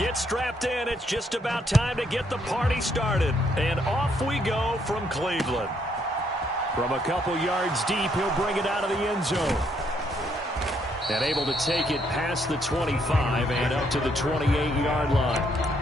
Get strapped in. It's just about time to get the party started. And off we go from Cleveland. From a couple yards deep, he'll bring it out of the end zone. And able to take it past the 25 and up to the 28-yard line.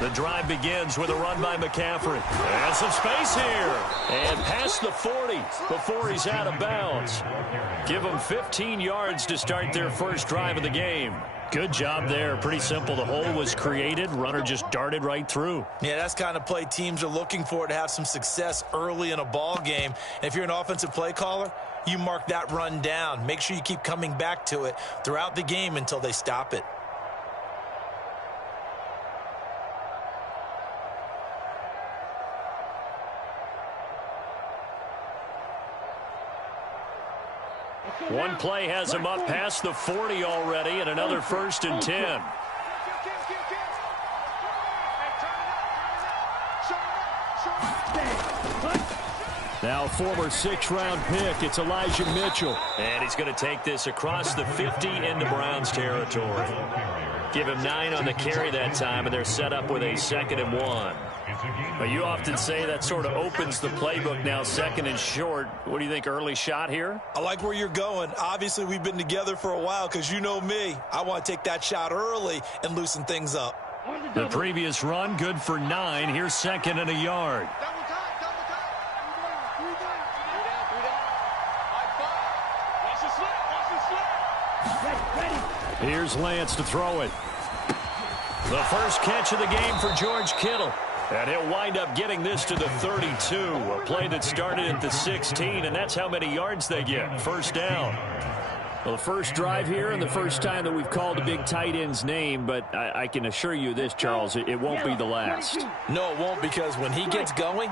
The drive begins with a run by McCaffrey. And some space here. And past the 40 before he's out of bounds. Give them 15 yards to start their first drive of the game. Good job there. Pretty simple. The hole was created. Runner just darted right through. Yeah, that's kind of play teams are looking for, to have some success early in a ball game. And if you're an offensive play caller, you mark that run down. Make sure you keep coming back to it throughout the game until they stop it. One play has him up past the 40 already, and another 1st and 10. Now former 6th-round pick, it's Elijah Mitchell. And he's going to take this across the 50 into Browns territory. Give him 9 on the carry that time, and they're set up with a 2nd and 1. But you often say that sort of opens the playbook now, 2nd and short. What do you think, early shot here? I like where you're going. Obviously, we've been together for a while because you know me. I want to take that shot early and loosen things up. The previous run, good for 9. Here's 2nd and a yard. Here's Lance to throw it. The first catch of the game for George Kittle. And he'll wind up getting this to the 32. A play that started at the 16, and that's how many yards they get. First down. Well, the first drive here and the first time that we've called a big tight end's name, but I can assure you this, Charles, it won't be the last. No, it won't, because when he gets going,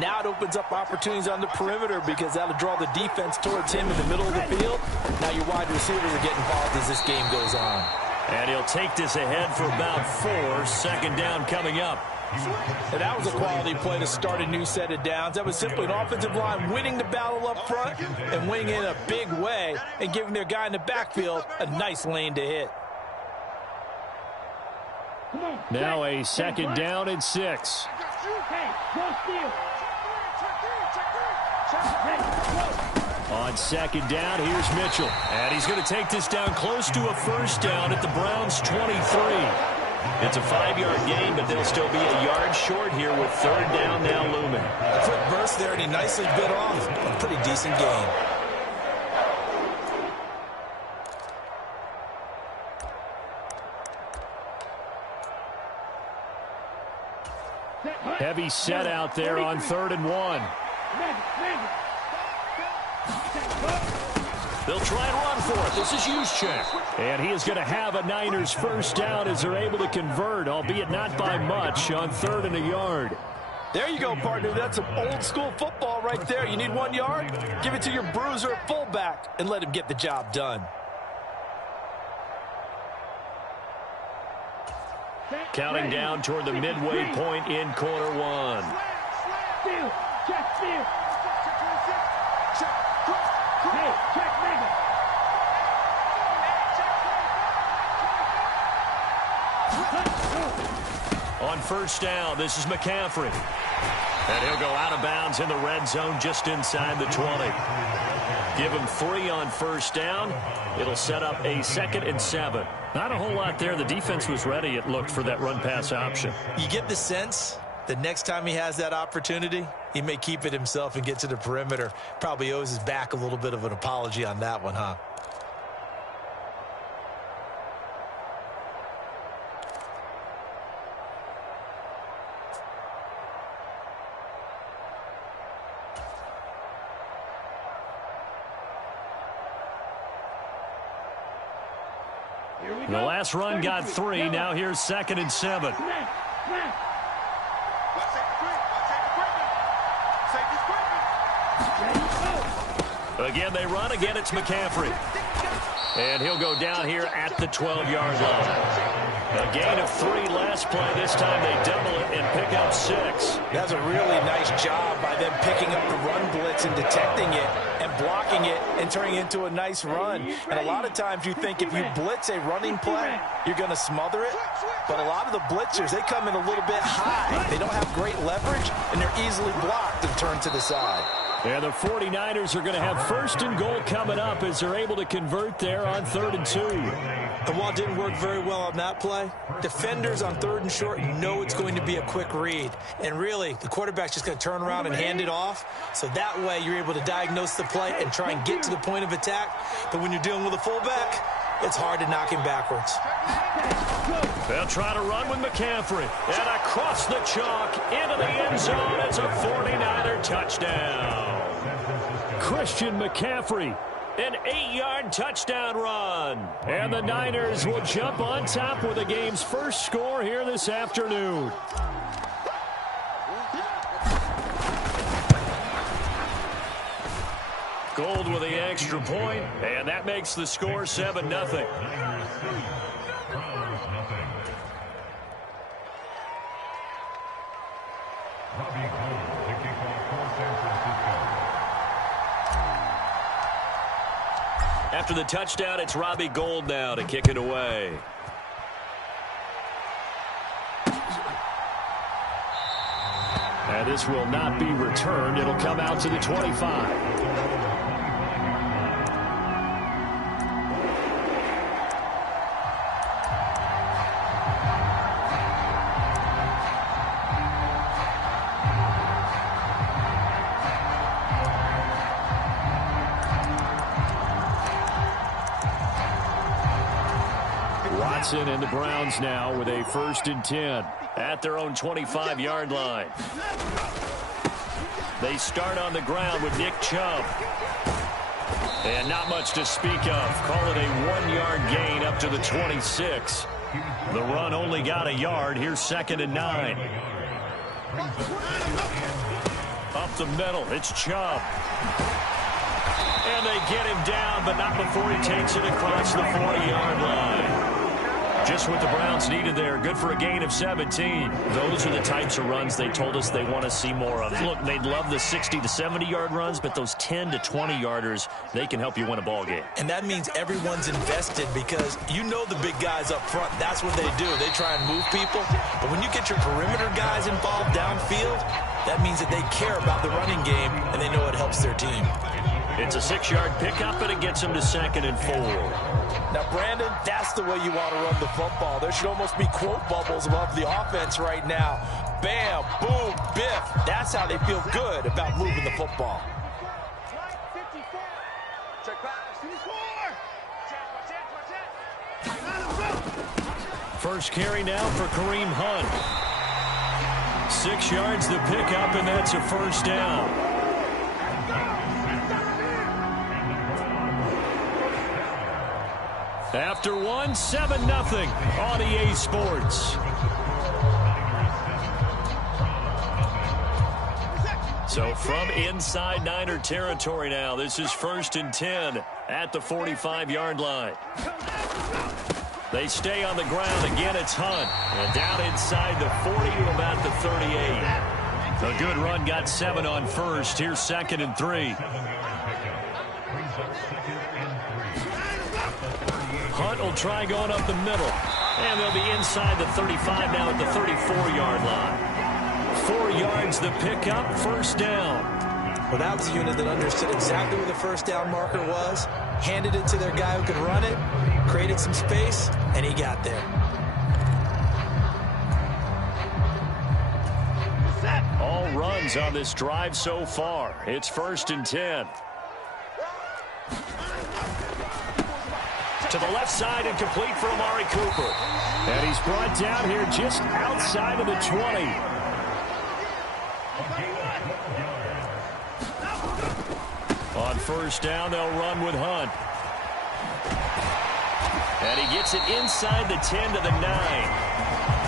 now it opens up opportunities on the perimeter because that'll draw the defense towards him in the middle of the field. Now your wide receivers are getting involved as this game goes on. And he'll take this ahead for about 4. 2nd down coming up. And that was a quality play to start a new set of downs. That was simply an offensive line winning the battle up front and winning in a big way and giving their guy in the backfield a nice lane to hit. Now a 2nd down and 6. On 2nd down, here's Mitchell. And he's going to take this down close to a 1st down at the Browns' 23. It's a 5-yard gain, but they'll still be a yard short here with 3rd down now looming. A quick burst there, and he nicely bit off a pretty decent gain. Heavy set out there on 3rd and 1. They'll try and run for it. This is Juszczyk. And he is going to have a Niners 1st down as they're able to convert, albeit not by much, on 3rd and a yard. There you go, partner. That's some old-school football right there. You need 1 yard? Give it to your bruiser at fullback and let him get the job done. Counting down toward the midway point in quarter 1. On 1st down, this is McCaffrey. And he'll go out of bounds in the red zone just inside the 20. Give him 3 on 1st down. It'll set up a 2nd and 7. Not a whole lot there. The defense was ready, it looked, for that run-pass option. You get the sense that next time he has that opportunity, he may keep it himself and get to the perimeter. Probably owes his back a little bit of an apology on that one, huh? The last run got 3. Now here's 2nd and 7. Again, they run. Again, it's McCaffrey. And he'll go down here at the 12-yard line. A gain of 3 last play. This time they double it and pick up 6. That's a really nice job by them picking up the run blitz and detecting it and blocking it and turning it into a nice run. And a lot of times you think if you blitz a running play, you're going to smother it. But a lot of the blitzers, they come in a little bit high. They don't have great leverage, and they're easily blocked and turned to the side. And the 49ers are going to have 1st and goal coming up as they're able to convert there on 3rd and 2. And while it didn't work very well on that play, defenders on 3rd and short know it's going to be a quick read. And really, the quarterback's just going to turn around and hand it off. So that way you're able to diagnose the play and try and get to the point of attack. But when you're dealing with a fullback, it's hard to knock him backwards. They'll try to run with McCaffrey. And across the chalk into the end zone. It's a 49er touchdown. Christian McCaffrey, an 8-yard touchdown run. And the Niners will jump on top with the game's first score here this afternoon. Gold with the extra point, and that makes the score 7-0. After the touchdown, it's Robbie Gould now to kick it away. And this will not be returned. It'll come out to the 25. Watson and the Browns now with a 1st and 10 at their own 25-yard line. They start on the ground with Nick Chubb. And not much to speak of. Call it a 1-yard gain up to the 26. The run only got a yard. Here's 2nd and 9. Up the middle, it's Chubb. And they get him down, but not before he takes it across the 40-yard line. Just what the Browns needed there. Good for a gain of 17. Those are the types of runs they told us they want to see more of. Look, they'd love the 60 to 70-yard runs, but those 10 to 20-yarders, they can help you win a ball game. And that means everyone's invested because you know the big guys up front, that's what they do. They try and move people. But when you get your perimeter guys involved downfield, that means that they care about the running game and they know it helps their team. It's a 6-yard pickup, and it gets them to 2nd and 4. Now, Brandon, that's the way you want to run the football. There should almost be quote bubbles above the offense right now. Bam, boom, biff. That's how they feel good about moving the football. First carry now for Kareem Hunt. 6 yards the pickup, and that's a 1st down. After 7-0 on EA Sports. So from inside Niner territory now, this is 1st and 10 at the 45-yard line. They stay on the ground. Again, it's Hunt. And down inside the 40 to about the 38. A good run, got 7 on 1st. Here's 2nd and 3. Hunt will try going up the middle. And they'll be inside the 35 now at the 34-yard line. 4 yards the pickup, 1st down. Well, that was a unit that understood exactly where the 1st down marker was, handed it to their guy who could run it, created some space, and he got there. All runs on this drive so far. It's 1st and 10. To the left side and complete for Amari Cooper. And he's brought down here just outside of the 20. On 1st down, they'll run with Hunt. And he he gets it inside the 10 to the 9.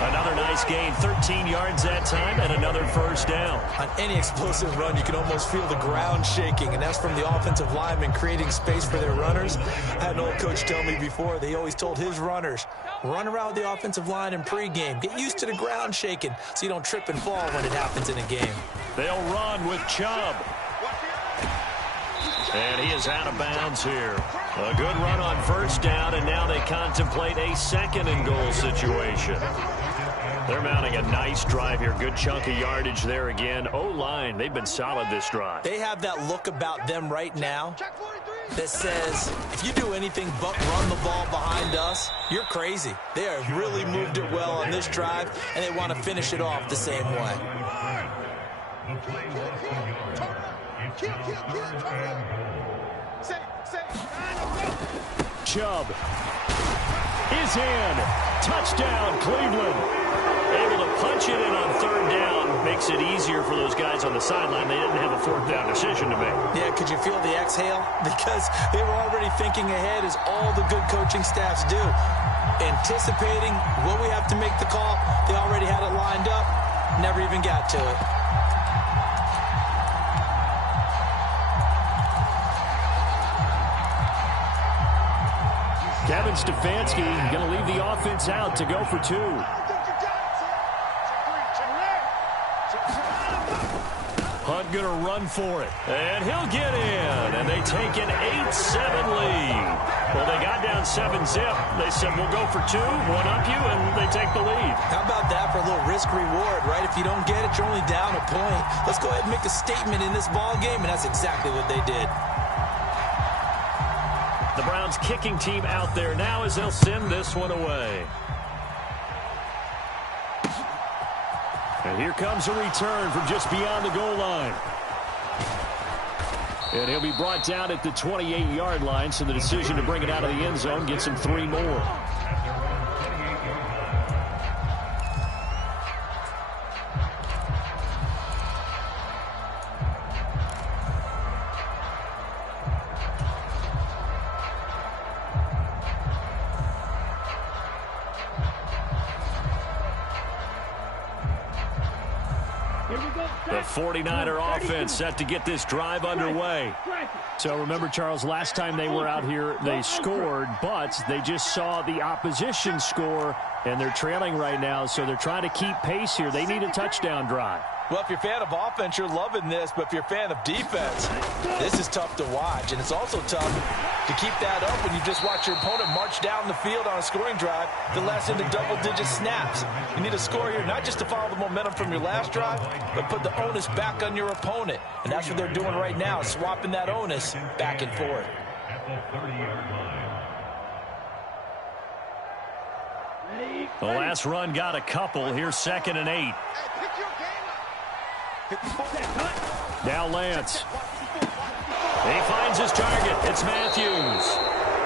Another nice gain, 13 yards that time, and another first down. On any explosive run, you can almost feel the ground shaking, and that's from the offensive linemen creating space for their runners. I had an old coach tell me before, they always told his runners, run around the offensive line in pregame. Get used to the ground shaking so you don't trip and fall when it happens in a game. They'll run with Chubb. And he is out of bounds here. A good run on first down, and now they contemplate a second and goal situation. They're mounting a nice drive here. Good chunk of yardage there again. O-line, they've been solid this drive. They have that look about them right now that says, if you do anything but run the ball behind us, you're crazy. They have really moved it well on this drive, and they want to finish it off the same way. Chubb is in. Touchdown, Cleveland. Able to punch it in on third down. Makes it easier for those guys on the sideline. They didn't have a fourth down decision to make. Yeah, could you feel the exhale? Because they were already thinking ahead, as all the good coaching staffs do. Anticipating what we have to make the call. They already had it lined up. Never even got to it. Kevin Stefanski going to leave the offense out to go for 2. Hunt going to run for it. And he'll get in. And they take an 8-7 lead. Well, they got down 7-zip. They said, we'll go for 2, one up you, and they take the lead. How about that for a little risk-reward, right? If you don't get it, you're only down a point. Let's go ahead and make a statement in this ball game, and that's exactly what they did. The Browns kicking team out there now as they'll send this one away. And here comes a return from just beyond the goal line. And he'll be brought down at the 28-yard line, so the decision to bring it out of the end zone gets him 3 more. The 49er offense set to get this drive underway. So remember, Charles, last time they were out here, they scored, but they just saw the opposition score, and they're trailing right now, so they're trying to keep pace here. They need a touchdown drive. Well, if you're a fan of offense, you're loving this, but if you're a fan of defense, this is tough to watch, and it's also tough to keep that up when you just watch your opponent march down the field on a scoring drive that lasts into double-digit snaps. You need a score here, not just to follow the momentum from your last drive, but put the onus back on your opponent, and that's what they're doing right now, swapping that onus back and forth. The last run got a couple. Here's 2nd and 8. Now Lance. He finds his target. It's Matthews.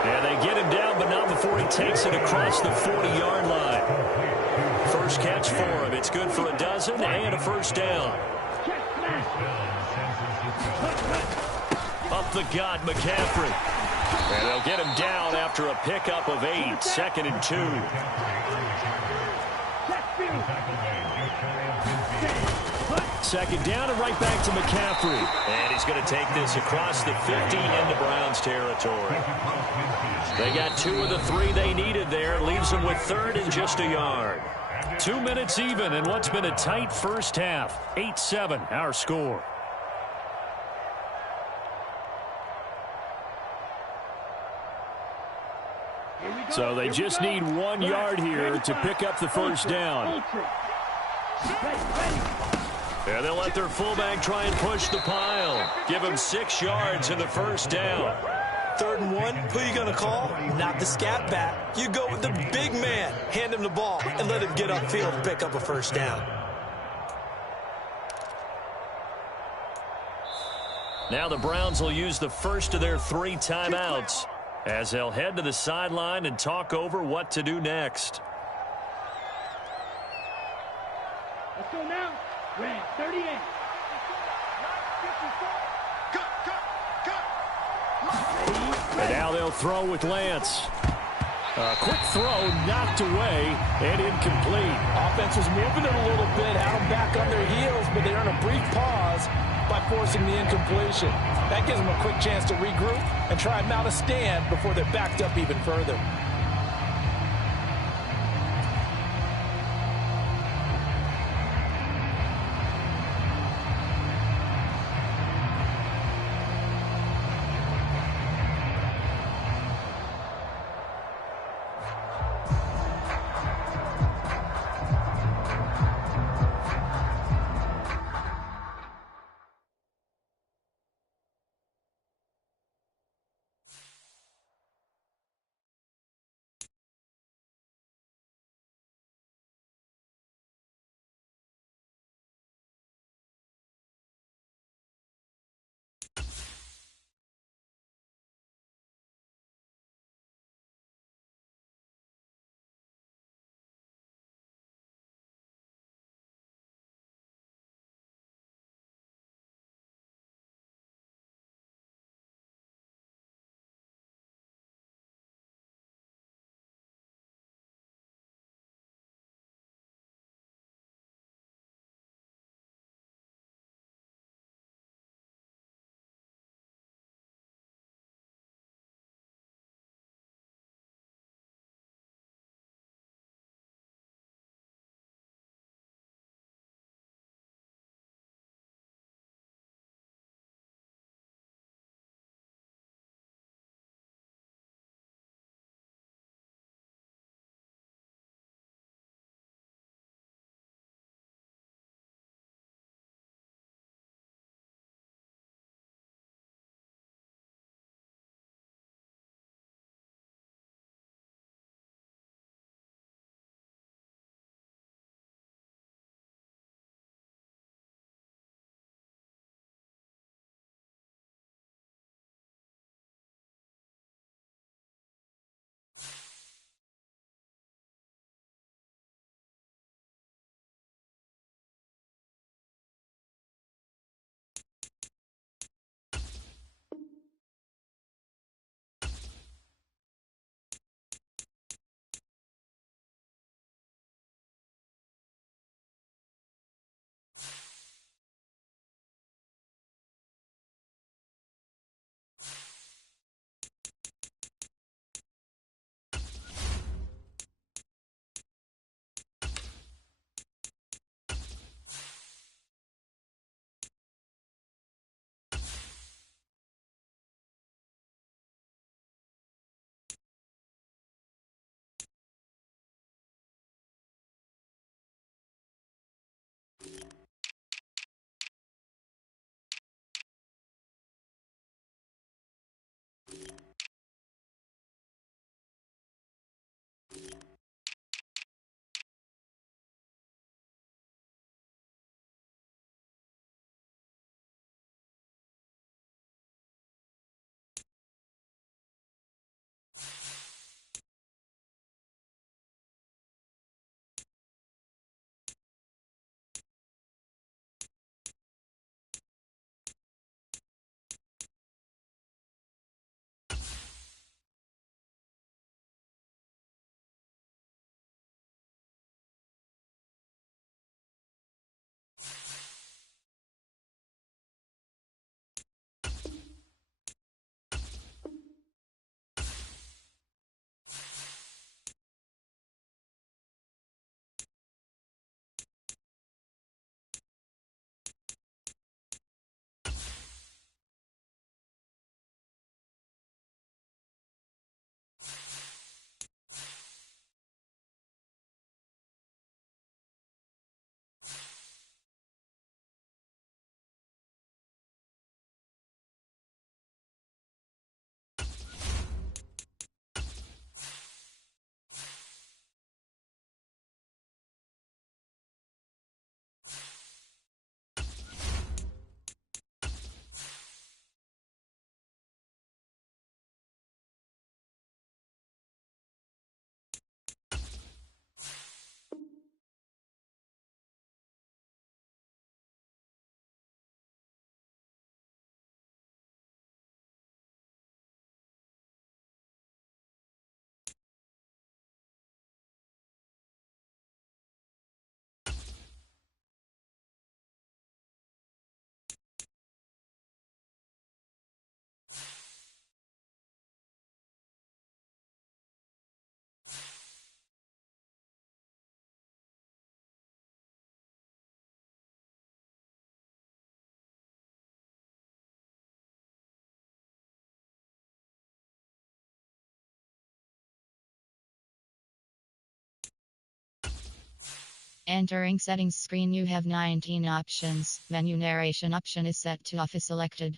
And they get him down, but not before he takes it across the 40-yard line. First catch for him. It's good for a dozen and a first down. Up the gut, McCaffrey. And they'll get him down after a pickup of 8. 2nd and 2. Second down and right back to McCaffrey. And he's going to take this across the 50 into Browns territory. They got 2 of the 3 they needed there. Leaves them with 3rd and just a yard. 2 minutes even in what's been a tight first half. 8-7 our score. So they just need 1 yard here to pick up the first down. And they'll let their fullback try and push the pile. Give him 6 yards in the first down. 3rd and 1, who are you going to call? Not the scat back. You go with the big man. Hand him the ball and let him get upfield and pick up a first down. Now the Browns will use the first of their 3 timeouts as they'll head to the sideline and talk over what to do next. Let's go now. Red 38. And now they'll throw with Lance. A quick throw knocked away and incomplete. Offense was moving it a little bit, had them back on their heels, but they earned a brief pause by forcing the incompletion. That gives them a quick chance to regroup and try and mount a stand before they're backed up even further. Entering settings screen, you have 19 options. Menu narration option is set to off is selected.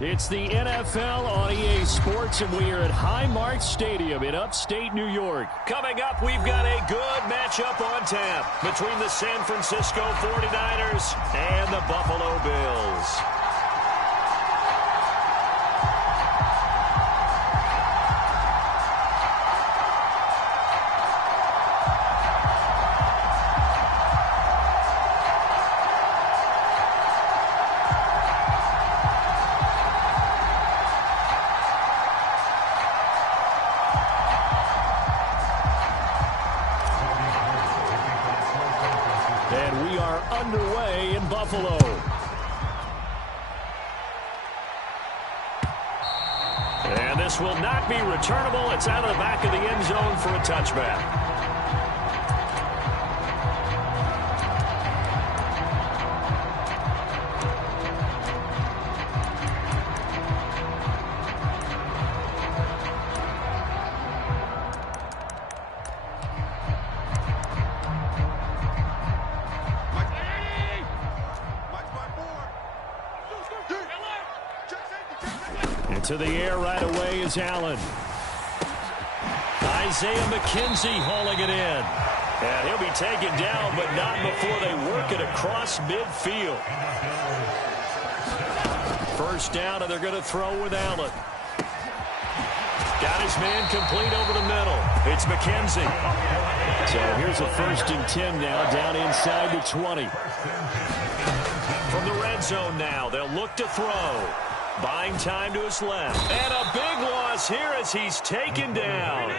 It's the NFL on EA Sports, and we are at Highmark Stadium in upstate New York. Coming up, we've got a good matchup on tap between the San Francisco 49ers and the Buffalo Bills. And we are underway in Buffalo. And this will not be returnable. It's out of the back of the end zone for a touchback. To the air right away is Allen. Isaiah McKenzie hauling it in. And he'll be taken down, but not before they work it across midfield. First down, and they're going to throw with Allen. Got his man complete over the middle. It's McKenzie. So here's a 1st and 10 now, down inside the 20. From the red zone now, they'll look to throw. Buying time to his left. And a big loss here as he's taken down.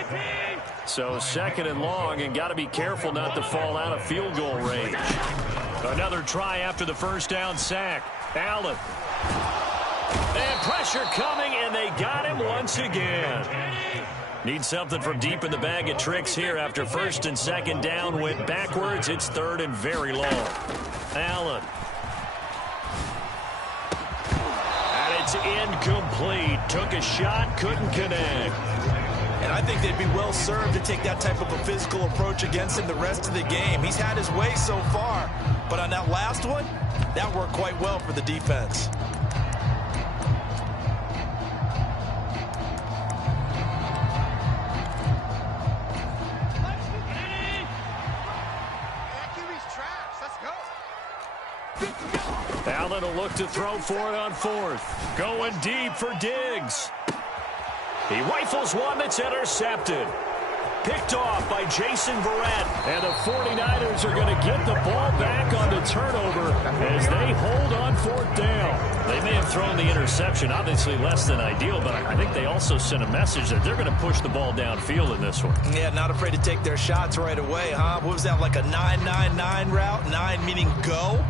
So 2nd and long, and got to be careful not to fall out of field goal range. Another try after the first down sack. Allen. And pressure coming, and they got him once again. Need something from deep in the bag of tricks here after 1st and 2nd down went backwards. It's 3rd and very long. Allen. It's incomplete. Took a shot, couldn't connect. And I think they'd be well served to take that type of a physical approach against him the rest of the game. He's had his way so far, but on that last one, that worked quite well for the defense. Allen will look to throw for it on 4th. Going deep for Diggs. He rifles one that's intercepted. Picked off by Jason Verrett. And the 49ers are going to get the ball back on the turnover as they hold on 4th down. They may have thrown the interception, obviously less than ideal, but I think they also sent a message that they're going to push the ball downfield in this one. Yeah, not afraid to take their shots right away, huh? What was that, like a 9-9-9 route? 9 meaning go?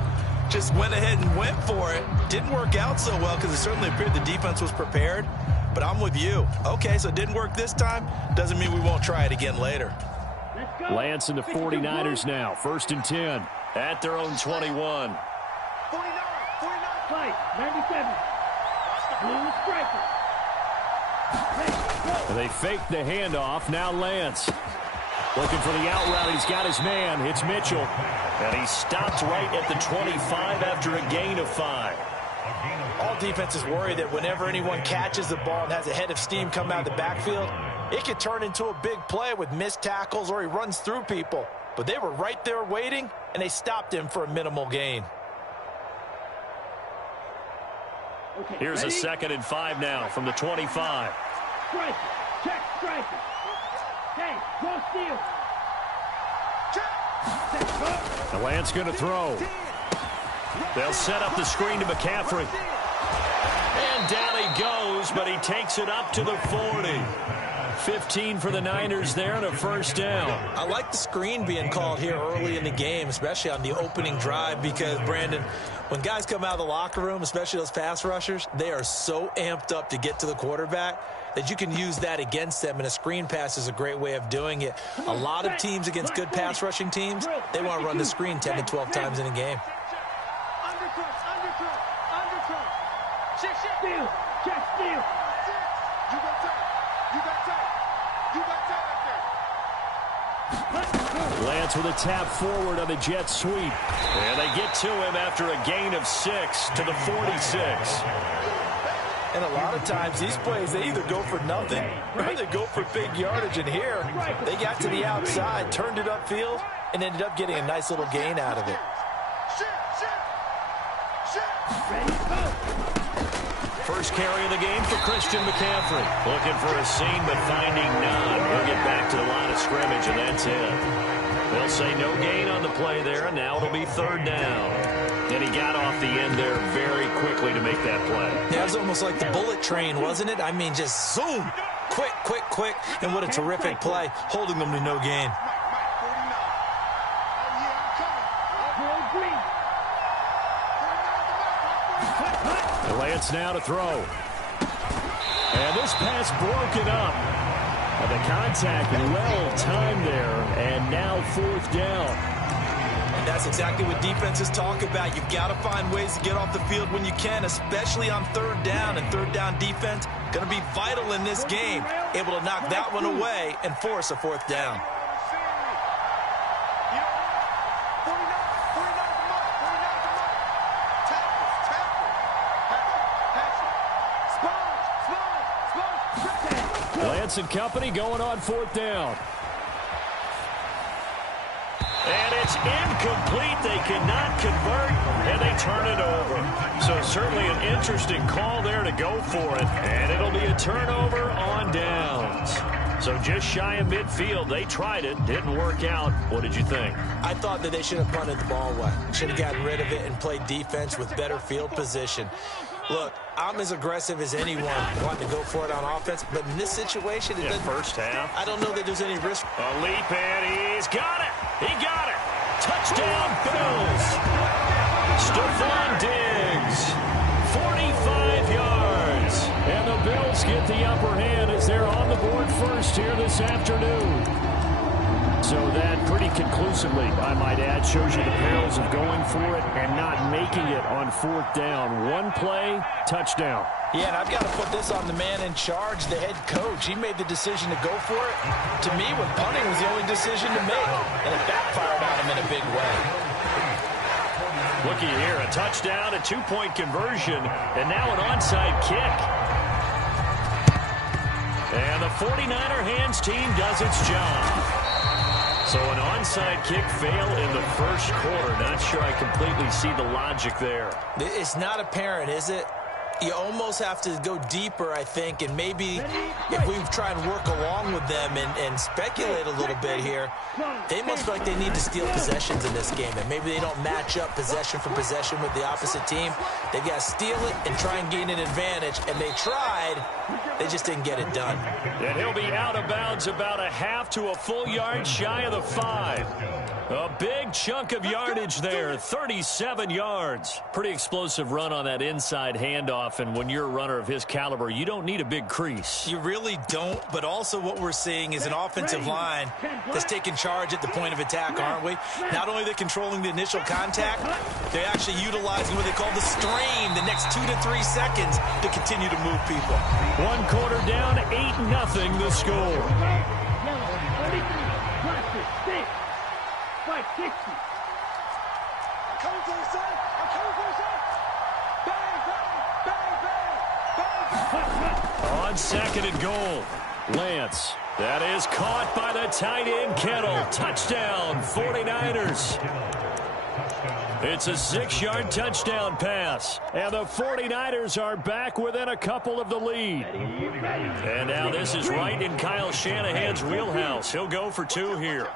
Just went ahead and went for it. Didn't work out so well because it certainly appeared the defense was prepared. But I'm with you. Okay, so it didn't work this time. Doesn't mean we won't try it again later. Lance and the 49ers now. 1st and 10 at their own 21. 49, fight, 97. Blue striker. And they fake the handoff. Now Lance. Looking for the out route. He's got his man. It's Mitchell. And he stopped right at the 25 after a gain of 5. All defenses worry that whenever anyone catches the ball and has a head of steam come out of the backfield, it could turn into a big play with missed tackles or he runs through people. But they were right there waiting, and they stopped him for a minimal gain. Okay, here's ready? a 2nd and 5 now from the 25. Striker, check striker. Hey, go steal. The Lance going to throw. They'll set up the screen to McCaffrey. And down he goes, but he takes it up to the 40. 15 for the Niners there and a 1st down. I like the screen being called here early in the game, especially on the opening drive, because, Brandon, when guys come out of the locker room, especially those pass rushers, they are so amped up to get to the quarterback that you can use that against them, and a screen pass is a great way of doing it. A lot of teams against good pass rushing teams, they want to run the screen 10 to 12 times in a game. Steal, check steal. You got time. Lance with a tap forward on the jet sweep. And they get to him after a gain of 6 to the 46. And a lot of times these plays, they either go for nothing or they go for big yardage. And here, they got to the outside, turned it upfield, and ended up getting a nice little gain out of it. First carry of the game for Christian McCaffrey. Looking for a seam, but finding none. He'll get back to the line of scrimmage, and that's it. They'll say no gain on the play there, and now it'll be third down. And he got off the end there very quickly to make that play. Yeah, it was almost like the bullet train, wasn't it? I mean, just zoom. Quick, quick, quick. And what a terrific play, holding them to no gain. Lance now to throw. And this pass broken up. And the contact well-timed there. And now fourth down. And that's exactly what defenses talk about. You've got to find ways to get off the field when you can, especially on third down. And third down defense going to be vital in this game. Able to knock that one away and force a fourth down. Lance and company going on fourth down. And it's incomplete. They cannot convert, and they turn it over. So certainly an interesting call there to go for it. And it'll be a turnover on downs. So just shy of midfield. They tried it. Didn't work out. What did you think? I thought that they should have punted the ball away. Should have gotten rid of it and played defense with better field position. Look, I'm as aggressive as anyone wanting to go for it on offense, but in this situation, it doesn't. First half. I don't know that there's any risk. A leap, and he's got it. He got it. Touchdown, Bills. Stephon Diggs, 45 yards. And the Bills get the upper hand as they're on the board first here this afternoon. So that pretty conclusively, I might add, shows you the perils of going for it and not making it on fourth down. One play, touchdown. Yeah, and I've got to put this on the man in charge, the head coach. He made the decision to go for it. To me, when punting was the only decision to make, and it backfired on him in a big way. Looky here, a touchdown, a two-point conversion, and now an onside kick. And the 49er hands team does its job. So an onside kick fail in the first quarter. Not sure I completely see the logic there. It's not apparent, is it? You almost have to go deeper, I think, and maybe if we try and work along with them and speculate a little bit here, they must feel like they need to steal possessions in this game, and maybe they don't match up possession for possession with the opposite team. They've got to steal it and try and gain an advantage, and they tried. They just didn't get it done. And he'll be out of bounds about a half to a full yard shy of the 5. A big chunk of yardage there, 37 yards. Pretty explosive run on that inside handoff, and when you're a runner of his caliber, you don't need a big crease. You really don't, but also what we're seeing is an offensive line that's taking charge at the point of attack, aren't we? Not only are they controlling the initial contact, they're actually utilizing what they call the strain the next 2 to 3 seconds to continue to move people. One quarter down, 8-0 the score. On second and goal, Lance. That is caught by the tight end, Kittle. Touchdown, 49ers. It's a 6-yard touchdown pass. And the 49ers are back within a couple of the lead. And now this is right in Kyle Shanahan's wheelhouse. He'll go for 2 here.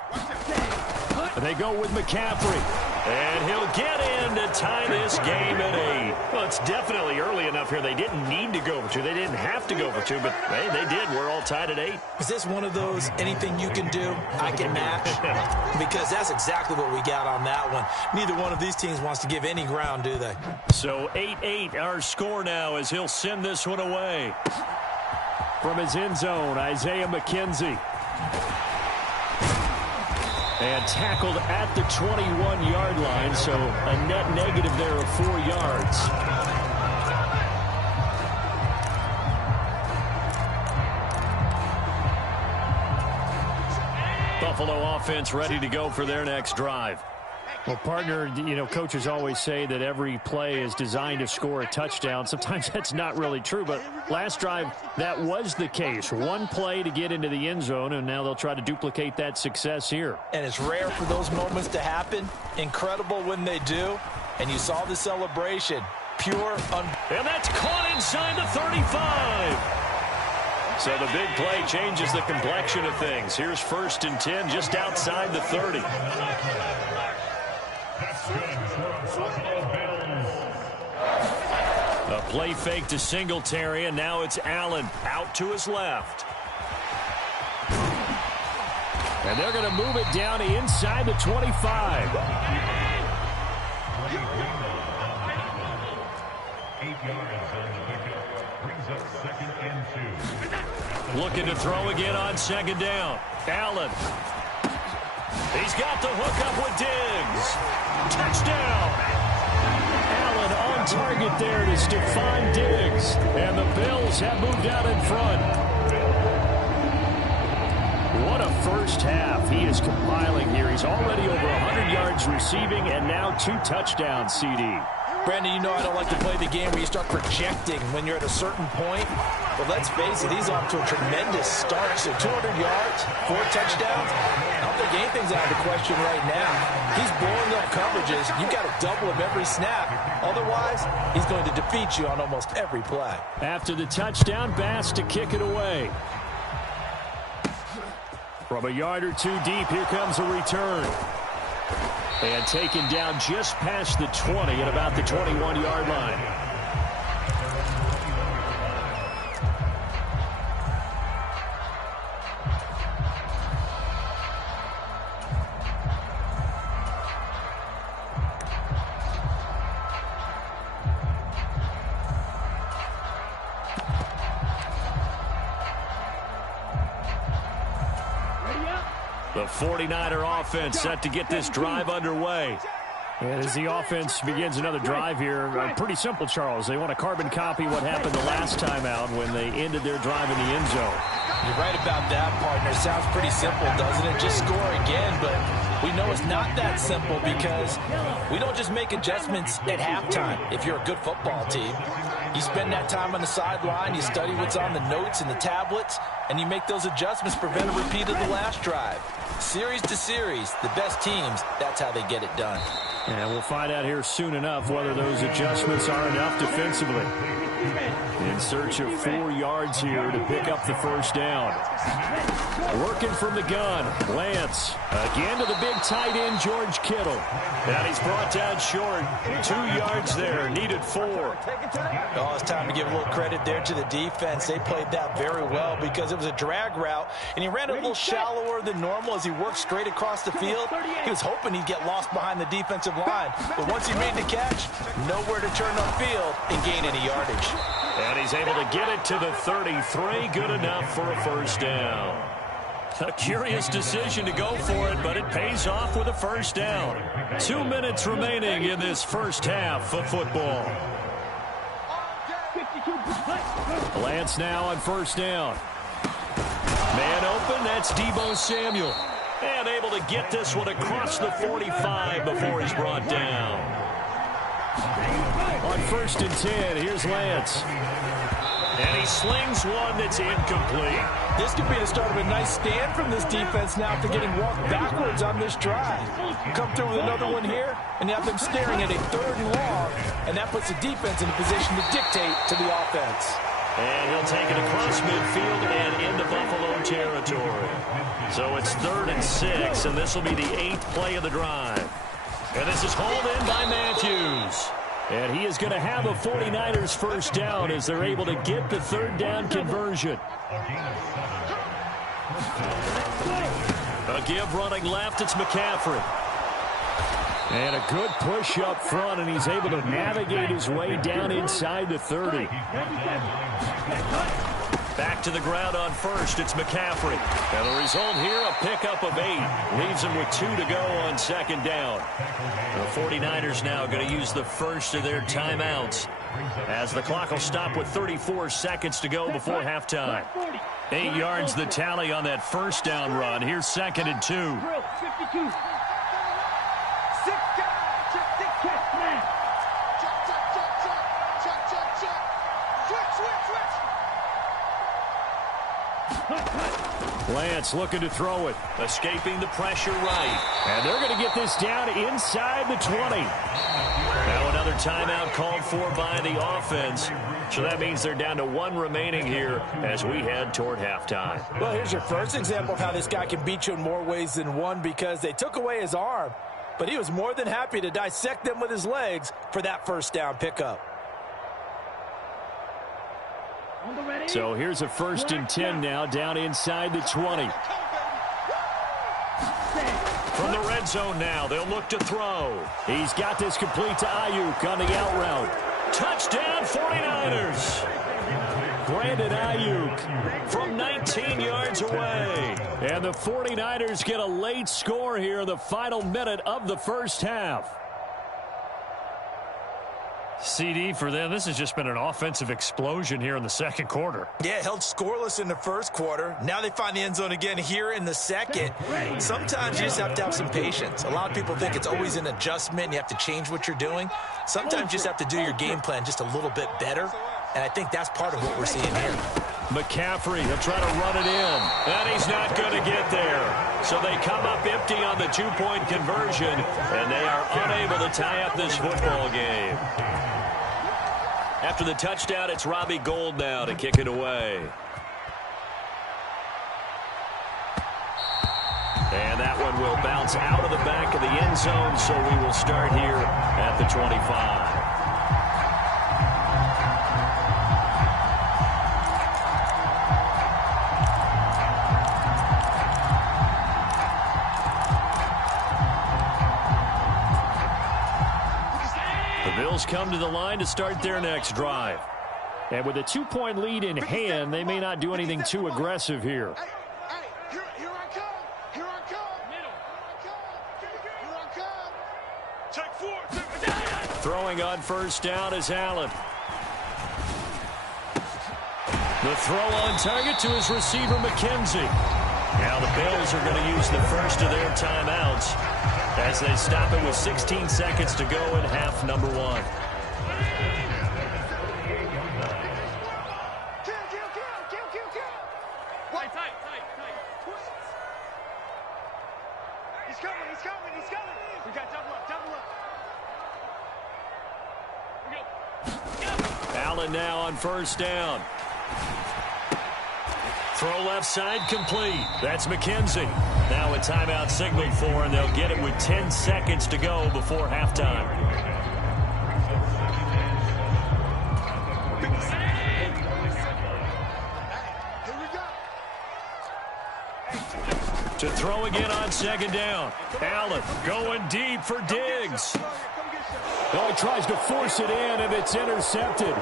They go with McCaffrey. And he'll get in to tie this game at 8. Well, it's definitely early enough here. They didn't need to go for 2. They didn't have to go for 2, but hey, they did. We're all tied at 8. Is this one of those anything you can do, I can match? Because that's exactly what we got on that one. Neither one of these teams wants to give any ground, do they? So 8-8 our score now as he'll send this one away. From his end zone, Isaiah McKenzie. And tackled at the 21-yard line, so a net negative there of 4 yards. Buffalo offense ready to go for their next drive. Well, partner, you know, coaches always say that every play is designed to score a touchdown. Sometimes that's not really true, but last drive, that was the case. One play to get into the end zone, and now they'll try to duplicate that success here. And it's rare for those moments to happen. Incredible when they do. And you saw the celebration. And that's caught inside the 35. So the big play changes the complexion of things. Here's 1st and 10 just outside the 30. A play fake to Singletary, and now it's Allen out to his left. And they're going to move it down to inside the 25. 8 yards on the pickup. Brings up 2nd and 2. Looking to throw again on 2nd down. Allen. He's got the hook up with Diggs. Touchdown. Allen on target there to Stephon Diggs. And the Bills have moved out in front. What a first half he is compiling here. He's already over 100 yards receiving and now 2 touchdowns, CD. Brandon, you know I don't like to play the game where you start projecting when you're at a certain point. But let's face it, he's off to a tremendous start. So 200 yards, 4 touchdowns. I don't think anything's out of the question right now. He's blowing up coverages. You've got to double him every snap. Otherwise, he's going to defeat you on almost every play. After the touchdown, Bass to kick it away. From a yard or 2 deep, here comes a return. And taken down just past the 20 at about the 21-yard line. The 49er offense set to get this drive underway. And as the offense begins another drive here, pretty simple, Charles. They want to carbon copy what happened the last time out when they ended their drive in the end zone. You're right about that, partner. Sounds pretty simple, doesn't it? Just score again, but we know it's not that simple because we don't just make adjustments at halftime if you're a good football team. You spend that time on the sideline, you study what's on the notes and the tablets, and you make those adjustments, prevent a repeat of the last drive. Series to series, the best teams, that's how they get it done. And we'll find out here soon enough whether those adjustments are enough defensively. In search of 4 yards here to pick up the first down. Working from the gun, Lance. Again to the big tight end, George Kittle. And he's brought down short. 2 yards there, needed 4. Oh, it's time to give a little credit there to the defense. They played that very well because it was a drag route, and he ran a little shallower than normal as he worked straight across the field. He was hoping he'd get lost behind the defensive line, but once he made the catch, nowhere to turn upfield and gain any yardage. And he's able to get it to the 33. Good enough for a first down. A curious decision to go for it, but it pays off with a first down. 2 minutes remaining in this first half of football. Lance now on first down. Man open, that's Deebo Samuel. And able to get this one across the 45 before he's brought down. On 1st and 10, here's Lance. And he slings one that's incomplete. This could be the start of a nice stand from this defense now after getting walked backwards on this drive. Come through with another one here, and you have them staring at a 3rd and long, and that puts the defense in a position to dictate to the offense. And he'll take it across midfield and into Buffalo territory. So it's 3rd and 6, and this will be the 8th play of the drive. And this is hauled in by Matthews. And he is going to have a 49ers first down as they're able to get the 3rd down conversion. A give running left, it's McCaffrey. And a good push up front, and he's able to navigate his way down inside the 30. Back to the ground on first, it's McCaffrey. And the result here, a pickup of 8. Leaves him with 2 to go on 2nd down. The 49ers now going to use the first of their timeouts as the clock will stop with 34 seconds to go before halftime. 8 yards the tally on that first down run. Here's 2nd and 2. Lance looking to throw it. Escaping the pressure right. And they're going to get this down inside the 20. Now another timeout called for by the offense. So that means they're down to 1 remaining here as we head toward halftime. Well, here's your first example of how this guy can beat you in more ways than one, because they took away his arm, but he was more than happy to dissect them with his legs for that first down pickup. So here's a 1st and 10 now, down inside the 20. From the red zone now, they'll look to throw. He's got this complete to Ayuk on the out route. Touchdown 49ers. Brandon Ayuk from 19 yards away. And the 49ers get a late score here in the final minute of the first half. CD for them, this has just been an offensive explosion here in the second quarter. Yeah, held scoreless in the first quarter. Now they find the end zone again here in the second. Sometimes you just have to have some patience. A lot of people think it's always an adjustment. You have to change what you're doing. Sometimes you just have to do your game plan just a little bit better. And I think that's part of what we're seeing here. McCaffrey, he'll try to run it in. And he's not going to get there. So they come up empty on the 2-point conversion. And they are unable to tie up this football game. After the touchdown, it's Robbie Gould now to kick it away. And that one will bounce out of the back of the end zone, so we will start here at the 25. Bills come to the line to start their next drive. And with a 2-point lead in hand, they may not do anything too aggressive here. Here I come. Here I come. Here I come. Take 4. Throwing on first down is Allen. The throw on target to his receiver, McKenzie. Now the Bills are going to use the first of their timeouts as they stop it with 16 seconds to go in half number 1. He's coming. We got double up. Allen now on first down. Throw left side complete. That's McKenzie. Now a timeout signaled for, and they'll get it with 10 seconds to go before halftime. To throw again on second down. Allen going deep for Diggs. Oh, he tries to force it in, and it's intercepted.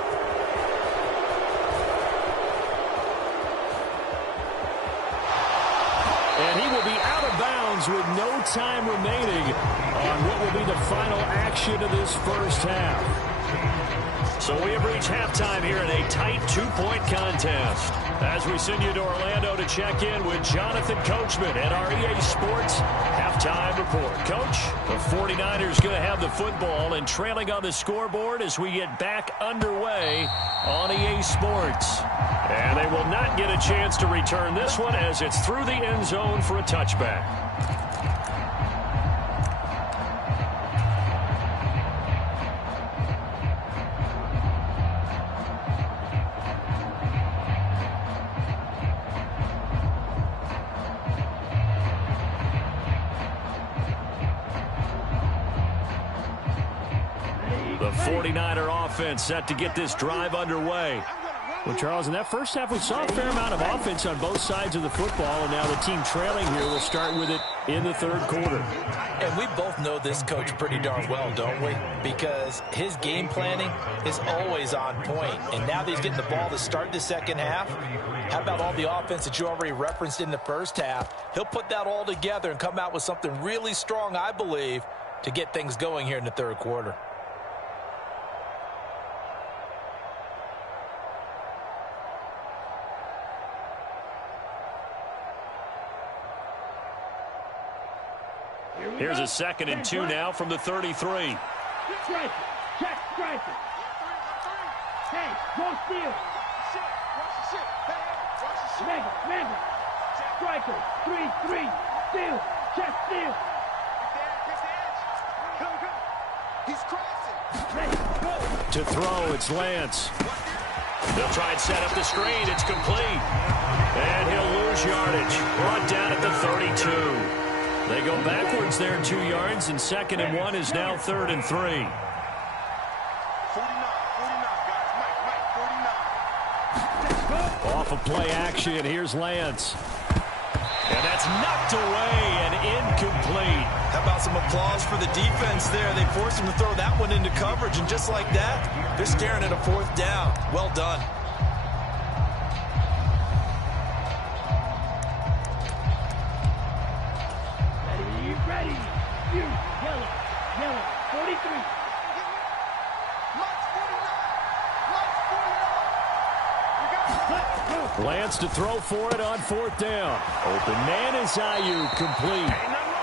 And he will be out of bounds with no time remaining on what will be the final action of this first half. So we have reached halftime here in a tight 2-point contest. As we send you to Orlando to check in with Jonathan Coachman at our EA Sports Halftime Report. Coach, the 49ers going to have the football and trailing on the scoreboard as we get back underway on EA Sports. And they will not get a chance to return this one as it's through the end zone for a touchback. The 49er offense set to get this drive underway. Well, Charles, in that first half, we saw a fair amount of offense on both sides of the football, and now the team trailing here will start with it in the third quarter. And we both know this coach pretty darn well, don't we? Because his game planning is always on point. And now that he's getting the ball to start the second half, how about all the offense that you already referenced in the first half? He'll put that all together and come out with something really strong, I believe, to get things going here in the third quarter. Here's a a 2nd and 2 now from the 33. Striker. Check striker. Hey, go steal. Mega. Striker. 3-3. Steal. Check steal. He's crossing. Let's go. To throw, it's Lance. They'll try and set up the screen. It's complete. And he'll lose yardage. Brought down at the 32. They go backwards there 2 yards, and 2nd and 1 is now 3rd and 3. 49, guys. Mike, 49. Off of play action, here's Lance. And that's knocked away and incomplete. How about some applause for the defense there? They forced him to throw that one into coverage, and just like that, they're staring at a 4th down. Well done. Ready. You. Yellow. 43. Mike's 49. Lance to throw for it on 4th down. Open man is Ayuk, complete.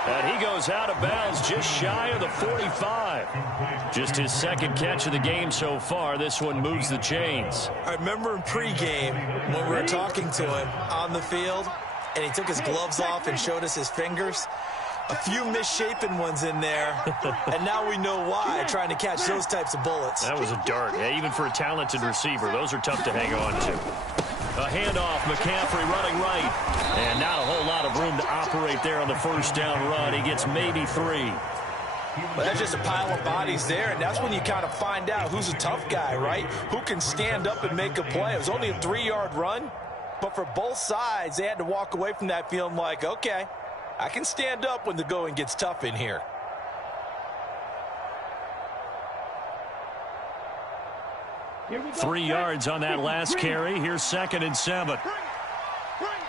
And he goes out of bounds just shy of the 45. Just his 2nd catch of the game so far. This one moves the chains. I remember in pregame when we were talking to him on the field, and he took his gloves off and showed us his fingers. A few misshapen ones in there, and now we know why, trying to catch those types of bullets. That was a dart. Yeah, even for a talented receiver, those are tough to hang on to. A handoff, McCaffrey running right. And not a whole lot of room to operate there on the 1st down run. He gets maybe 3. But that's just a pile of bodies there, and that's when you kind of find out who's a tough guy, right? Who can stand up and make a play. It was only a 3-yard run, but for both sides, they had to walk away from that feeling like, okay, I can stand up when the going gets tough in here. Here we go. 3 yards on that last carry. Here's 2nd and 7. Bring it.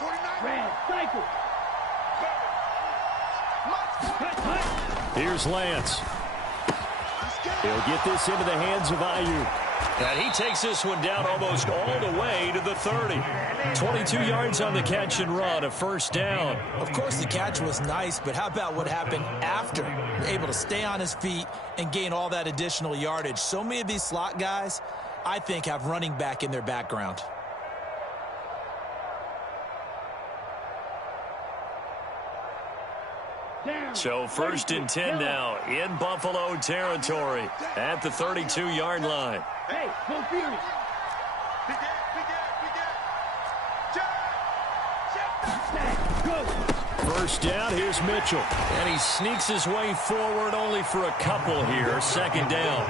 49. Red. Cycle. Here's Lance. He'll get this into the hands of Ayuk. And he takes this one down almost all the way to the 30. 22 yards on the catch and run, a 1st down. Of course, the catch was nice, but how about what happened after? Able to stay on his feet and gain all that additional yardage. So many of these slot guys, I think, have running back in their background. So 1st and 10 now in Buffalo territory at the 32-yard line. Hey, go Fury. Go. 1st down, here's Mitchell. And he sneaks his way forward only for a couple here. 2nd down.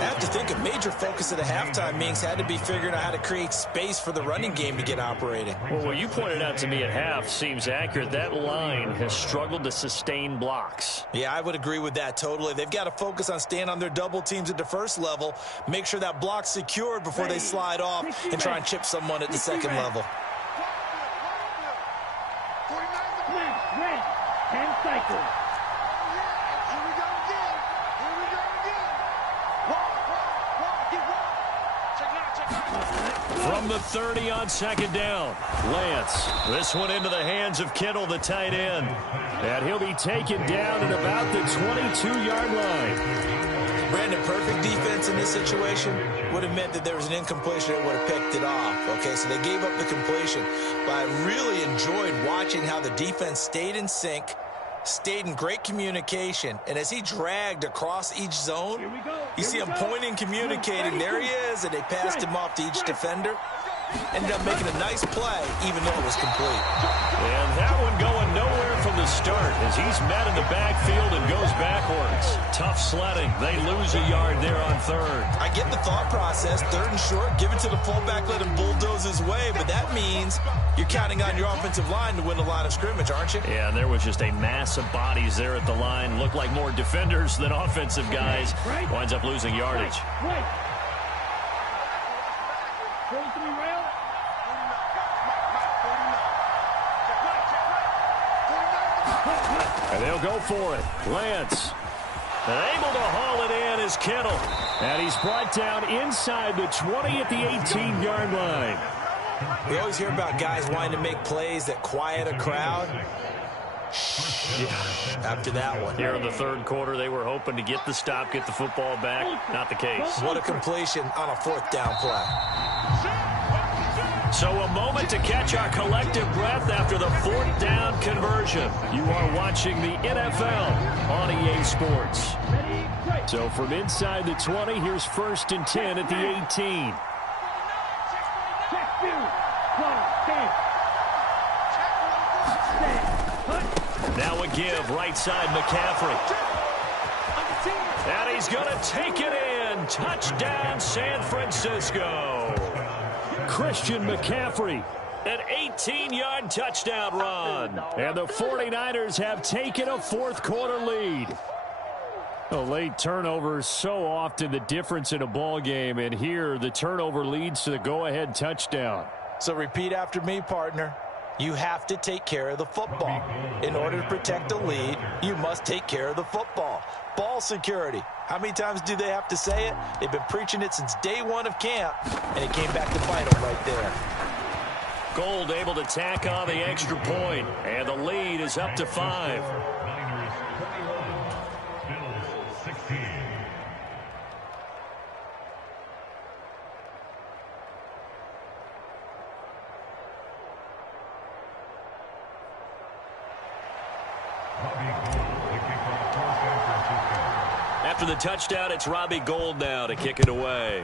I have to think a major focus of the halftime meetings had to be figuring out how to create space for the running game to get operating. Well, what you pointed out to me at half seems accurate. That line has struggled to sustain blocks. Yeah, I would agree with that totally. They've got to focus on staying on their double teams at the 1st level, make sure that block's secured before they slide off and try and chip someone at the 2nd level. Red. 10 cycle. From the 30 on 2nd down, Lance. This one into the hands of Kittle, the tight end. And he'll be taken down at about the 22-yard line. Brandon, perfect defense in this situation would have meant that there was an incompletion that would have picked it off. Okay, so they gave up the completion. But I really enjoyed watching how the defense stayed in sync, stayed in great communication, and as he dragged across each zone, you see him pointing, communicating. There he is, and they passed him off to each defender. Ended up making a nice play, even though it was complete. And that one going nowhere from the start as he's met in the backfield and goes backwards. Tough sledding. They lose a yard there on 3rd. I get the thought process. 3rd and short, give it to the fullback, let him bulldoze his way, but that means you're counting on your offensive line to win the line of scrimmage, aren't you? Yeah, and there was just a mass of bodies there at the line. Looked like more defenders than offensive guys. Winds up losing yardage. Right. 43 rail. And they'll go for it. Lance. And able to haul it in is Kittle. And he's brought down inside the 20 at the 18-yard line. We always hear about guys wanting to make plays that quiet a crowd. Yeah, after that one. Here in the third quarter, they were hoping to get the stop, get the football back. Not the case. What a completion on a fourth down play. So a moment to catch our collective breath after the fourth down conversion. You are watching the NFL on EA Sports. So from inside the 20, here's 1st and 10 at the 18. Now a give, right side McCaffrey. And he's going to take it in. Touchdown, San Francisco. Christian McCaffrey, an 18-yard touchdown run. And the 49ers have taken a fourth quarter lead. A late turnover is so often the difference in a ball game, and here the turnover leads to the go-ahead touchdown. So repeat after me, partner. You have to take care of the football. In order to protect a lead, you must take care of the football. Ball security. How many times do they have to say it? They've been preaching it since day one of camp, and it came back to bite them right there. Gold able to tack on the extra point, and the lead is up to 5. Niners 21, Bills 16. After the touchdown, it's Robbie Gould now to kick it away.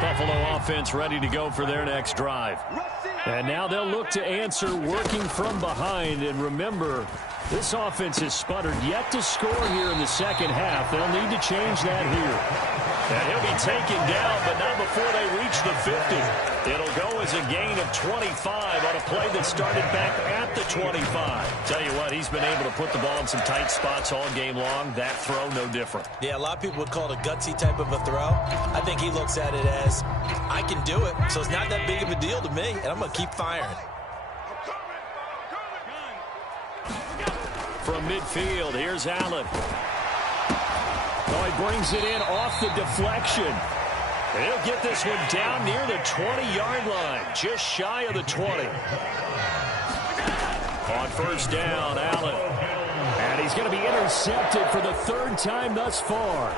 Buffalo offense ready to go for their next drive. And now they'll look to answer working from behind. And remember, this offense has sputtered yet to score here in the second half. They'll need to change that here. And he'll be taken down, but not before they reach the 50. It'll go as a gain of 25 on a play that started back at the 25. Tell you what, he's been able to put the ball in some tight spots all game long. That throw, no different. Yeah, a lot of people would call it a gutsy type of a throw. I think he looks at it as, I can do it, so it's not that big of a deal to me, and I'm going to keep firing. From midfield, here's Allen. Oh, he brings it in off the deflection. And he'll get this one down near the 20-yard line, just shy of the 20. On first down, Allen. And he's going to be intercepted for the third time thus far.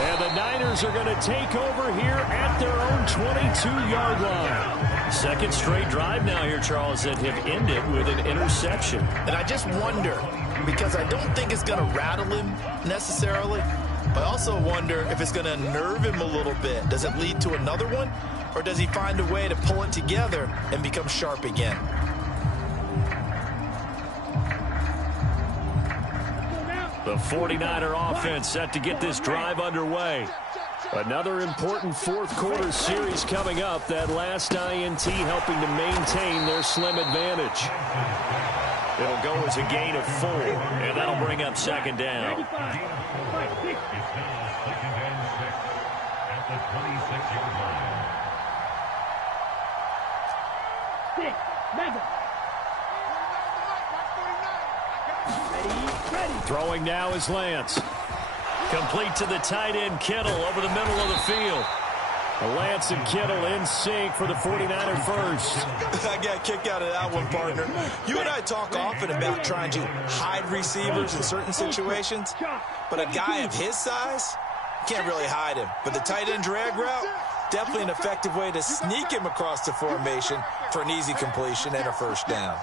And the Niners are going to take over here at their own 22-yard line. Second straight drive now here, Charles, that have ended with an interception. And I just wonder, because I don't think it's going to rattle him necessarily, but I also wonder if it's going to nerve him a little bit. Does it lead to another one, or does he find a way to pull it together and become sharp again? The 49er offense set to get this drive underway. Another important fourth quarter series coming up. That last INT helping to maintain their slim advantage. It'll go as a gain of 4, and that'll bring up second down. It's now 2nd and 6 at the 26-yard line. 6, mega. Throwing now is Lance. Complete to the tight end, Kittle, over the middle of the field. Lance and Kittle in sync for the 49er first. I got a kick out of that one, partner. You and I talk often about trying to hide receivers in certain situations, but a guy of his size, can't really hide him. But the tight end drag route, definitely an effective way to sneak him across the formation for an easy completion and a first down.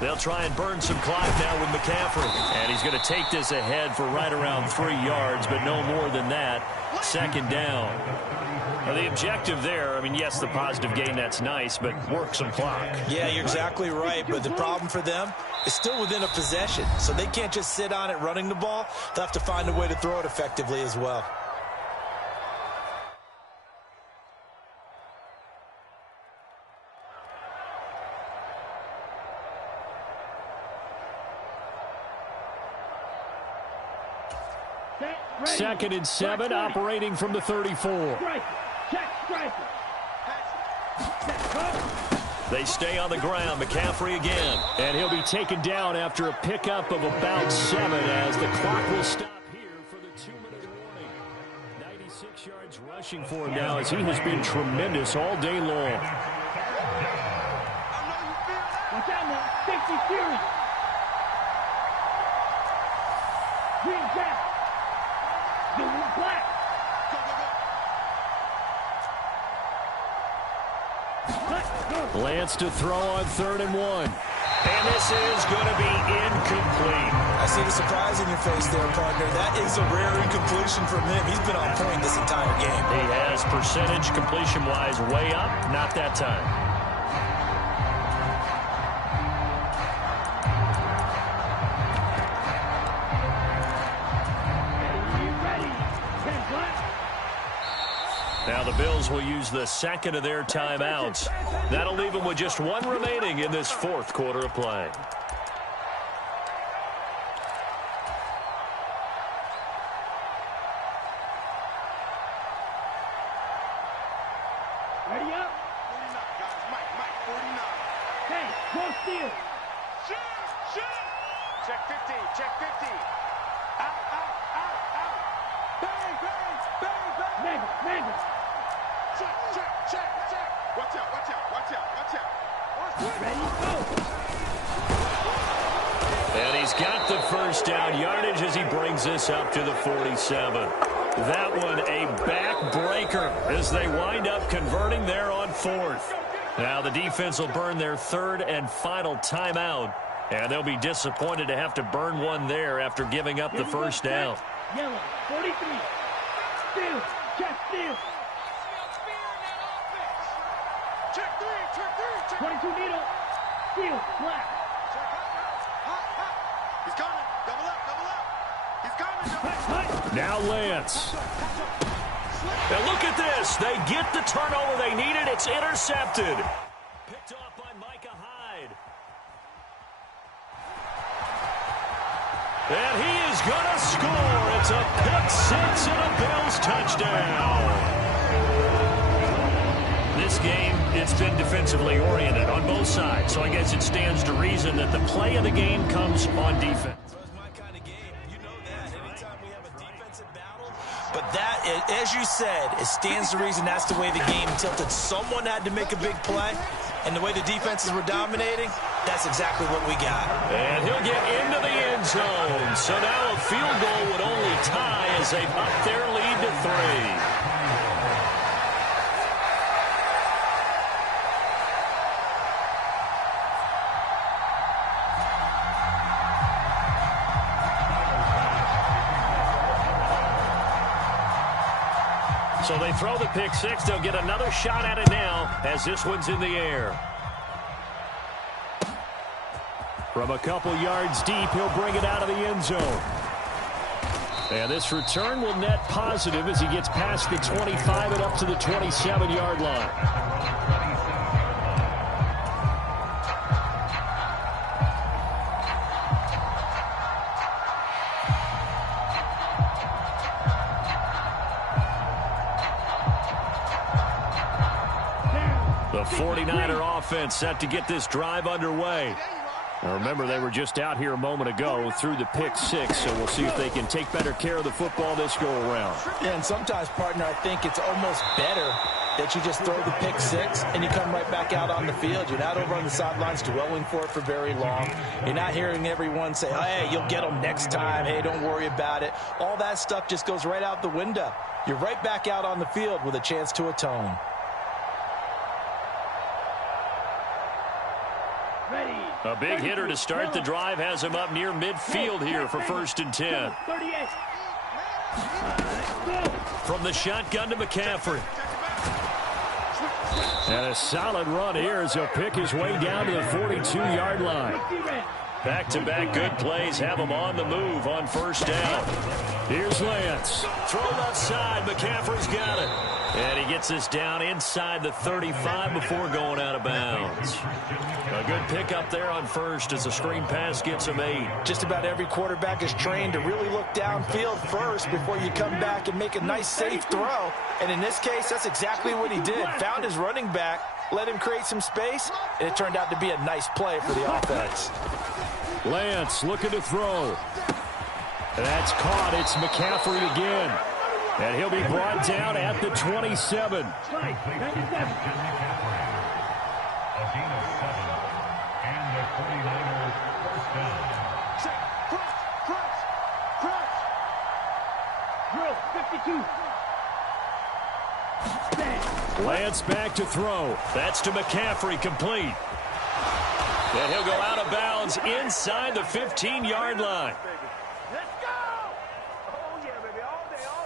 They'll try and burn some clock now with McCaffrey. And he's going to take this ahead for right around 3 yards, but no more than that. Second down. Now, the objective there, I mean, yes, the positive gain, that's nice, but work some clock. Yeah, you're exactly right, but the problem for them is still within a possession, so they can't just sit on it running the ball. They'll have to find a way to throw it effectively as well. 2nd and 7, operating from the 34. Striker. Check striker. They stay on the ground. McCaffrey again. And he'll be taken down after a pickup of about 7 as the clock will stop here for the 2-minute warning. 96 yards rushing for him now as he has been tremendous all day long. Watch out now. Safety series. Green jack. Blue black. Lance to throw on 3rd and 1. And this is going to be incomplete. I see the surprise in your face there, partner. That is a rare incompletion from him. He's been on point this entire game. He has percentage completion-wise way up. Not that time. Now the Bills will use the 2nd of their timeouts. That'll leave them with just 1 remaining in this 4th quarter of play. Ready up? 49, guys. Mike, 49. Hey, go steal. Shoot. Check 50, check 50. Out. Bang. Mega. Check. Watch out. Ready, go. And he's got the 1st down yardage as he brings this up to the 47. That one a backbreaker as they wind up converting there on 4th. Now the defense will burn their 3rd and final timeout. And they'll be disappointed to have to burn one there after giving up the 1st down. Yellow, 43. Steal. Check steal. Check 3. 22 needle. Steal. Black. He's coming. Double up. He's coming. Now Lance. And look at this. They get the turnover they needed. It's intercepted. Picked off by Micah Hyde. And he is going to score. It's a pick-6 and a Bills touchdown. This game, it's been defensively oriented on both sides. So I guess it stands to reason that the play of the game comes on defense. So it's my kind of game. You know that. Anytime we have a defensive battle. But that, as you said, it stands to reason that's the way the game tilted. Someone had to make a big play. And the way the defenses were dominating, that's exactly what we got. And he'll get into the end zone. So now a field goal would only tie as they up their lead to 3. So they throw the pick-6. They'll get another shot at it now as this one's in the air. From a couple yards deep, he'll bring it out of the end zone. And this return will net positive as he gets past the 25 and up to the 27-yard line. The 49er offense set to get this drive underway. Now remember, they were just out here a moment ago through the pick-6, so we'll see if they can take better care of the football this go-around. Yeah, and sometimes, partner, I think it's almost better that you just throw the pick-6 and you come right back out on the field. You're not over on the sidelines dwelling for it for very long. You're not hearing everyone say, hey, you'll get them next time. Hey, don't worry about it. All that stuff just goes right out the window. You're right back out on the field with a chance to atone. A big hitter to start the drive has him up near midfield here for 1st and 10. 38. From the shotgun to McCaffrey. And a solid run here as he'll pick his way down to the 42-yard line. Back-to-back good plays have him on the move on 1st down. Here's Lance. Throw left side. McCaffrey's got it. And he gets this down inside the 35 before going out of bounds. A good pickup there on first as the screen pass gets him 8. Just about every quarterback is trained to really look downfield first before you come back and make a nice, safe throw. And in this case, that's exactly what he did. Found his running back, let him create some space, and it turned out to be a nice play for the offense. Lance looking to throw. That's caught. It's McCaffrey again. And he'll be brought down at the 27. Lance back to throw. That's to McCaffrey, complete. And he'll go out of bounds inside the 15-yard line.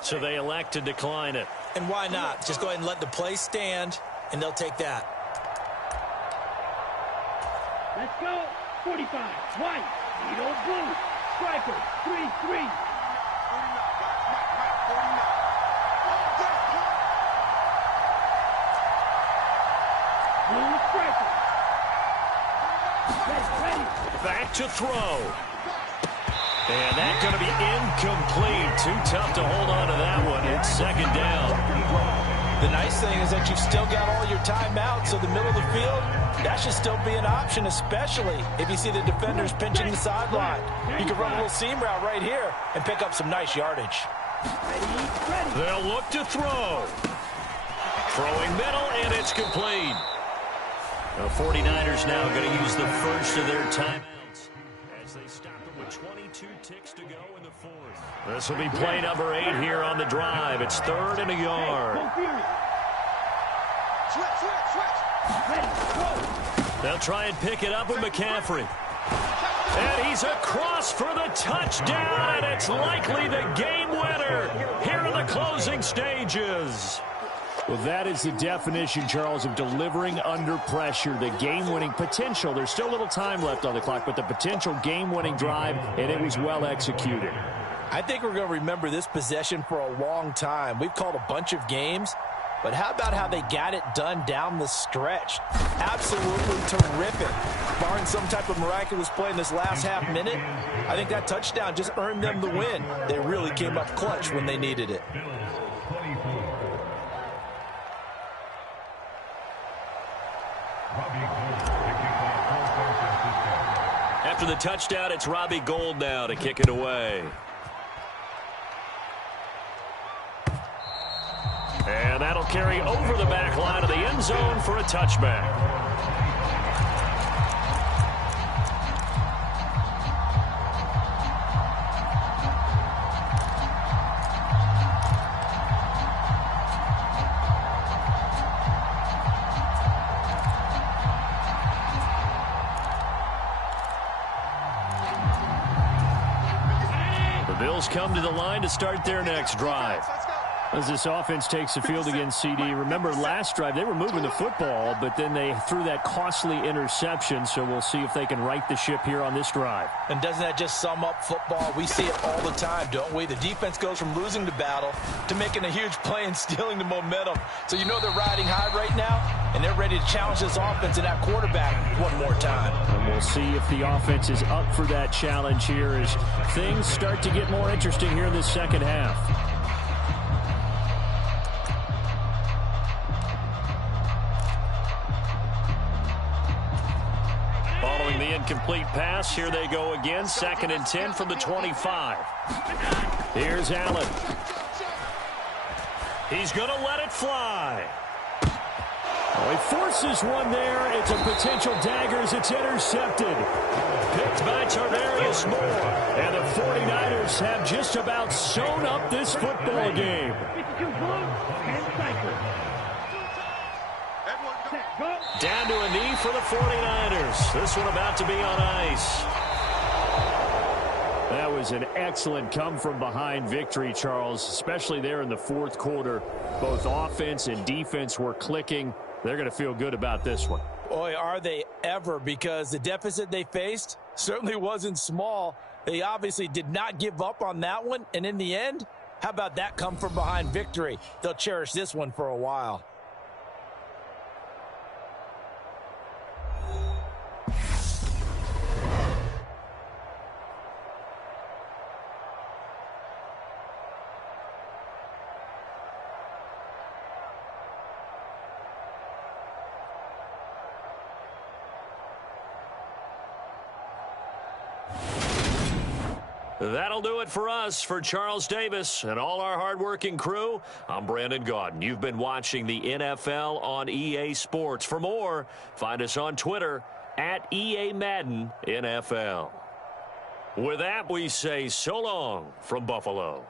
So they elect to decline it. And why not? Just go ahead and let the play stand, and they'll take that. Let's go. 45. White. Need old blue. Striker. 3-3. 49. Blue striker. Ready. Back to throw. And that's going to be incomplete. Too tough to hold on to that one. It's second down. The nice thing is that you've still got all your timeouts, so the middle of the field, that should still be an option, especially if you see the defenders pinching the sideline. You can run a little seam route right here and pick up some nice yardage. They'll look to throw. Throwing middle, and it's complete. The 49ers now going to use the first of their timeouts as they stop it with 22 ticks to go in the fourth. This will be play number 8 here on the drive. It's 3rd and a yard. They'll try and pick it up with McCaffrey. And he's across for the touchdown, and it's likely the game winner here in the closing stages. Well, that is the definition, Charles, of delivering under pressure. The game-winning potential. There's still a little time left on the clock, but the potential game-winning drive, and it was well executed. I think we're going to remember this possession for a long time. We've called a bunch of games, but how about how they got it done down the stretch? Absolutely terrific. Barring some type of miraculous play in this last half minute, I think that touchdown just earned them the win. They really came up clutch when they needed it. After the touchdown, it's Robbie Gould now to kick it away. And that'll carry over the back line of the end zone for a touchback. Bills come to the line to start their next drive. As this offense takes the field against CD, remember last drive they were moving the football, but then they threw that costly interception, so we'll see if they can right the ship here on this drive. And doesn't that just sum up football? We see it all the time, don't we? The defense goes from losing the battle to making a huge play and stealing the momentum. So you know they're riding high right now, and they're ready to challenge this offense and that quarterback one more time. And we'll see if the offense is up for that challenge here as things start to get more interesting here in the second half. Following the incomplete pass, here they go again. 2nd and 10 from the 25. Here's Allen. He's going to let it fly. Oh, he forces one there. It's a potential dagger as it's intercepted. Picked by Tarvarius Moore. And the 49ers have just about sewn up this football game. 52 blue and cycle. Down to a knee for the 49ers. This one about to be on ice. That was an excellent come-from-behind victory, Charles, especially there in the fourth quarter. Both offense and defense were clicking. They're going to feel good about this one. Boy, are they ever, because the deficit they faced certainly wasn't small. They obviously did not give up on that one, and in the end, How about that come from behind victory? They'll cherish this one for a while. That'll do it for us. For Charles Davis and all our hardworking crew, I'm Brandon Gaudin. You've been watching the NFL on EA Sports. For more, find us on Twitter at EA Madden NFL. With that, we say so long from Buffalo.